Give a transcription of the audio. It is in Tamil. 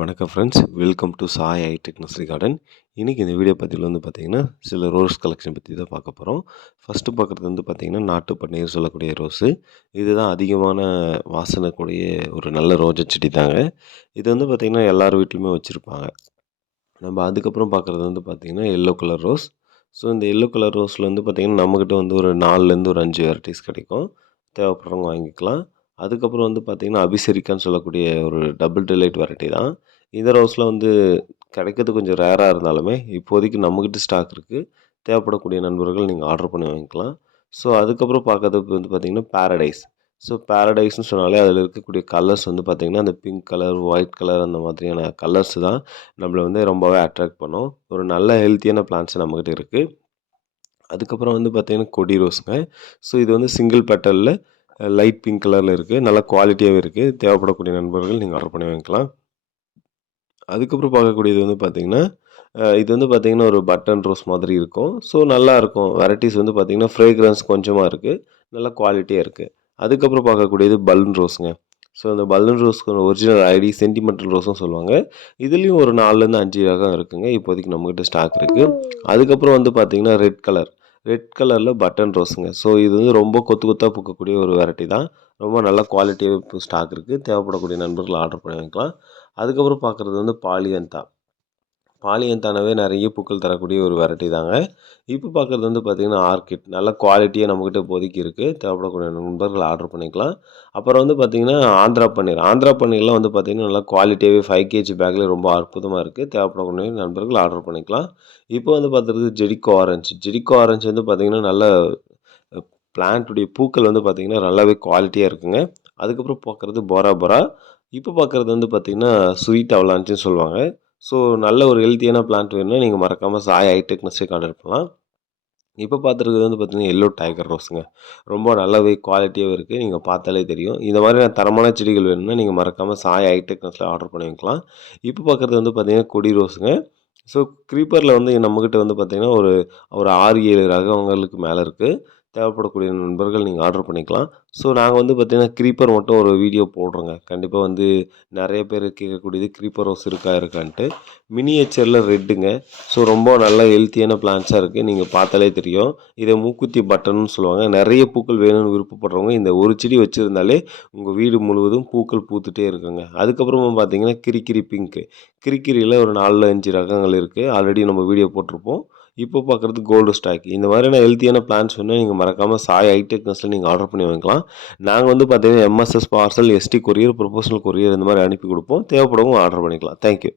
வணக்கம் friends welcome to Sai hi tech nursery garden இன்றைக்கி இந்த வீடியோ பதிவில் வந்து பார்த்திங்கன்னா சில ரோஸ் கலெக்ஷன் பற்றி தான் பார்க்க போகிறோம் ஃபஸ்ட்டு பார்க்குறது வந்து பார்த்திங்கன்னா நாட்டு பன்னீர் சொல்லக்கூடிய ரோஸு இதுதான் அதிகமான வாசனை கூடிய ஒரு நல்ல ரோஜா செடி தாங்க இது வந்து பார்த்திங்கன்னா எல்லார் வீட்லையுமே வச்சுருப்பாங்க. நம்ம அதுக்கப்புறம் பார்க்குறது வந்து பார்த்திங்கன்னா எல்லோ கலர் ரோஸ் ஸோ இந்த எல்லோ கலர் ரோஸில் வந்து பார்த்திங்கன்னா நம்மக்கிட்ட வந்து ஒரு நாலுலேருந்து ஒரு அஞ்சு வெரைட்டிஸ் கிடைக்கும். தேவைப்படுறவங்க வாங்கிக்கலாம். அதுக்கப்புறம் வந்து பார்த்திங்கன்னா அபிசரிக்கான்னு சொல்லக்கூடிய ஒரு டபுள் டிலைட் வெரைட்டி தான். இந்த ரோஸில் வந்து கிடைக்கிறது கொஞ்சம் ரேராக இருந்தாலுமே இப்போதைக்கு நம்மக்கிட்ட ஸ்டாக் இருக்குது தேவைப்படக்கூடிய நண்பர்கள் நீங்கள் ஆர்டர் பண்ணி வாங்கிக்கலாம். ஸோ அதுக்கப்புறம் பார்க்கறதுக்கு வந்து பார்த்திங்கன்னா பேரடைஸ் ஸோ பேரடைஸ்னு சொன்னாலே அதில் இருக்கக்கூடிய கலர்ஸ் வந்து பார்த்திங்கன்னா அந்த பிங்க் கலர் ஒயிட் கலர் அந்த மாதிரியான கலர்ஸ் தான் நம்மளை வந்து ரொம்பவே அட்ராக்ட் பண்ணும். ஒரு நல்ல ஹெல்த்தியான பிளான்ஸ் நம்மக்கிட்ட இருக்குது அதுக்கப்புறம் வந்து பார்த்திங்கன்னா கொடி ரோஸுங்க ஸோ இது வந்து சிங்கிள் பெட்டலில் லைட் பிங்க் கலரில் இருக்குது நல்லா குவாலிட்டியாகவே இருக்குது தேவைப்படக்கூடிய நண்பர்கள் நீங்கள் ஆர்டர் பண்ணி வாங்கிக்கலாம். அதுக்கப்புறம் பார்க்கக்கூடியது வந்து பார்த்திங்கன்னா இது வந்து பார்த்திங்கன்னா ஒரு பட்டன் ரோஸ் மாதிரி இருக்கும். ஸோ நல்லாயிருக்கும் வெரைட்டிஸ் வந்து பார்த்திங்கன்னா ஃப்ரேக்ரன்ஸ் கொஞ்சமாக இருக்குது நல்லா குவாலிட்டியாக இருக்குது அதுக்கப்புறம் பார்க்கக்கூடியது பலூன் ரோஸுங்க ஸோ அந்த பலூன் ரோஸ்க்கு ஒரிஜினல் ஐடி சென்டிமெண்டல் ரோஸும் சொல்லுவாங்க. இதுலேயும் ஒரு நாலுலேருந்து அஞ்சு ரகம் இருக்குங்க. இப்போதைக்கு நம்மக்கிட்ட ஸ்டாக் இருக்குது அதுக்கப்புறம் வந்து பார்த்திங்கன்னா ரெட் கலர் ரெட் கலரில் பட்டன் ரோஸுங்க ஸோ இது வந்து ரொம்ப கொத்து கொத்தாக பூக்கக்கூடிய ஒரு வெரைட்டி தான். ரொம்ப நல்ல குவாலிட்டி ஸ்டாக் இருக்குது தேவைப்படக்கூடிய நண்பர்கள் ஆர்டர் பண்ணி வாங்கிக்கலாம். அதுக்கப்புறம் பார்க்குறது வந்து பாலியந்தா பாலியந்தானவே நிறைய பூக்கள் தரக்கூடிய ஒரு வெரைட்டி தாங்க. இப்போ பார்க்குறது வந்து பார்த்திங்கன்னா ஆர்கிட் நல்ல குவாலிட்டியாக நம்மக்கிட்ட இப்போதைக்கு இருக்குது தேவைப்படக்கூடிய நண்பர்கள் ஆர்டர் பண்ணிக்கலாம். அப்புறம் வந்து பார்த்திங்கன்னா ஆந்திரா பன்னீர். ஆந்திரா பன்னீர்லாம் வந்து பார்த்திங்கன்னா நல்லா குவாலிட்டியாகவே ஃபைவ் கேஜி பேக்கில் ரொம்ப அற்புதமாக இருக்குது தேவைப்படக்கூடிய நண்பர்கள் ஆர்டர் பண்ணிக்கலாம். இப்போ வந்து பார்த்துருக்கு ஜெடிக்கோ ஆரஞ்சு ஜெடிக்கோ ஆரஞ்சு வந்து பார்த்திங்கன்னா நல்ல பிளான்ட்டுடைய பூக்கள் வந்து பார்த்திங்கன்னா நல்லாவே குவாலிட்டியாக இருக்குங்க. அதுக்கப்புறம் பார்க்குறது போரா போரா. இப்போ பார்க்குறது வந்து பார்த்திங்கன்னா ஸ்வீட் அவலான்ச்சுன்னு சொல்லுவாங்க. ஸோ நல்ல ஒரு ஹெல்த்தியான பிளான்ட் வேணும்னா நீங்கள் மறக்காமல் சாய் ஹைடெக் நர்சரிக்கு ஆர்டர் பண்ணலாம். இப்போ பார்த்துருக்கிறது வந்து பார்த்திங்கன்னா எல்லோ டைகர் ரோஸுங்க ரொம்ப நல்லாவே குவாலிட்டியாகவும் இருக்குது நீங்கள் பார்த்தாலே தெரியும். இந்த மாதிரி தரமான செடிகள் வேணும்னா நீங்கள் மறக்காமல் சாய் ஹைடெக் நர்சரியில் ஆர்டர் பண்ணி வைக்கலாம். இப்போ பார்க்குறது வந்து பார்த்திங்கன்னா கொடி ரோஸுங்க ஸோ க்ரீப்பரில் வந்து நம்மக்கிட்ட வந்து பார்த்திங்கன்னா ஒரு ஒரு ஆறு ஏழு ரகங்களுக்கு மேலே இருக்குது தேவைப்படக்கூடிய நண்பர்கள் நீங்கள் ஆர்டர் பண்ணிக்கலாம். ஸோ நாங்கள் வந்து பார்த்திங்கன்னா க்ரீப்பர் மட்டும் ஒரு வீடியோ போடுறோங்க. கண்டிப்பாக வந்து நிறைய பேர் கேட்கக்கூடியது க்ரீப்பர் ரோஸ் இருக்கா இருக்கான்ட்டு. மினியேச்சரில் ரெட்டுங்க ஸோ ரொம்ப நல்ல ஹெல்த்தியான பிளான்ஸாக இருக்குது நீங்கள் பார்த்தாலே தெரியும். இதை மூக்குத்தி பட்டன்னு சொல்லுவாங்க. நிறைய பூக்கள் வேணும்னு விருப்பப்படுறவங்க இந்த ஒரு செடி வச்சுருந்தாலே உங்கள் வீடு முழுவதும் பூக்கள் பூத்துட்டே இருக்குங்க. அதுக்கப்புறமா பார்த்தீங்கன்னா கிரிக்கிரி பிங்க்கு கிரிக்கிரியில் ஒரு நாலு அஞ்சு ரகங்கள் இருக்குது ஆல்ரெடி நம்ம வீடியோ போட்டிருப்போம். இப்போ பார்க்குறது கோல்டு ஸ்டாக் இந்த மாதிரியான ஹெல்த்தியான பிளான்ஸ் வந்து நீங்கள் மறக்காமல் சாய் ஹைடெக்னஸில் நீங்கள் ஆர்டர் பண்ணி வாங்கிக்கலாம். நாங்கள் வந்து பார்த்தீங்கன்னா MSS parcel ST courier professional courier இந்த மாதிரி அனுப்பி கொடுப்போம். தேவைப்படவும் ஆர்டர் பண்ணிக்கலாம். தேங்க்யூ